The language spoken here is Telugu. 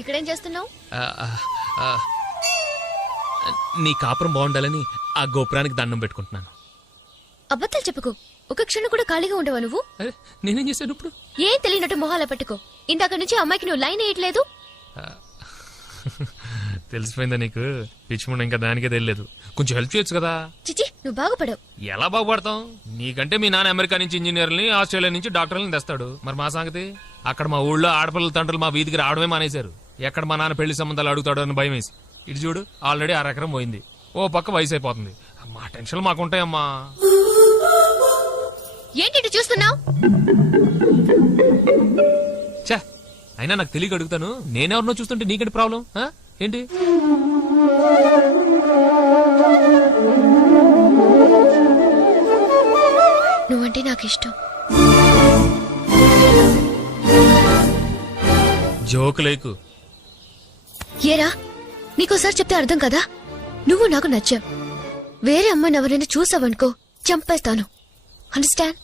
ఇక్కడేం చేస్తున్నావు? నీ కాపురం బాగుండాలని ఆ గోపురానికి దండం పెట్టుకుంటున్నాను. అబద్ధాలు చెప్పుకో. ఒక క్షణం కూడా ఖాళీగా ఉండవా నువ్వు? అరే నేనేం చేశాను ఇప్పుడు? ఏం తెలియనట్టు మొహాల పెట్టుకో. ఇందాక నుంచి అమ్మాయికి నువ్వు లైన్ వేయట్లేదు. తెలిసిపోయిందా నీకు? పిచ్చిముండ ఇంకా దానికే తెలియలేదు. కొంచెం హెల్ప్ చేయొచ్చు కదా. చిచి, నువ్వు బాగుపడవు. ఎలా బాగుపడతాం? నీకంటే మీ నాన్న అమెరికా నుంచి ఇంజనీర్లని, ఆస్ట్రేలియా నుంచి డాక్టర్లని తెస్తాడు. మరి మా సంగతి? అక్కడ మా ఊళ్ళో ఆడపిల్లల తండ్రులు మా వీధికి రావడమే మానేశారు. ఎక్కడ మా నాన్న పెళ్లి సంబంధాలు అడుగుతాడు అని భయం వేసి. ఇటు చూడు, ఆల్రెడీ 6 ఎకరం పోయింది. ఓ పక్క వయసు అయిపోతుంది. మా టెన్షన్ మాకుంటాయమ్మా. ఏంటి ఇటు చూస్తున్నావు? చా, అయినా నాకు తెలియక అడుగుతాను. నేనెవరినో చూస్తుంటే నీకంటే ప్రాబ్లం ఏంటి? నువ్వంటే నాకు ఇష్టం. జోక్ లేకు. ఏరా, నీకోసారి చెప్తే అర్థం కదా. నువ్వు నాకు నచ్చావు. వేరే అమ్మాయిని ఎవరైనా చూసావనుకో, చంపేస్తాను. అండర్స్టాండ్?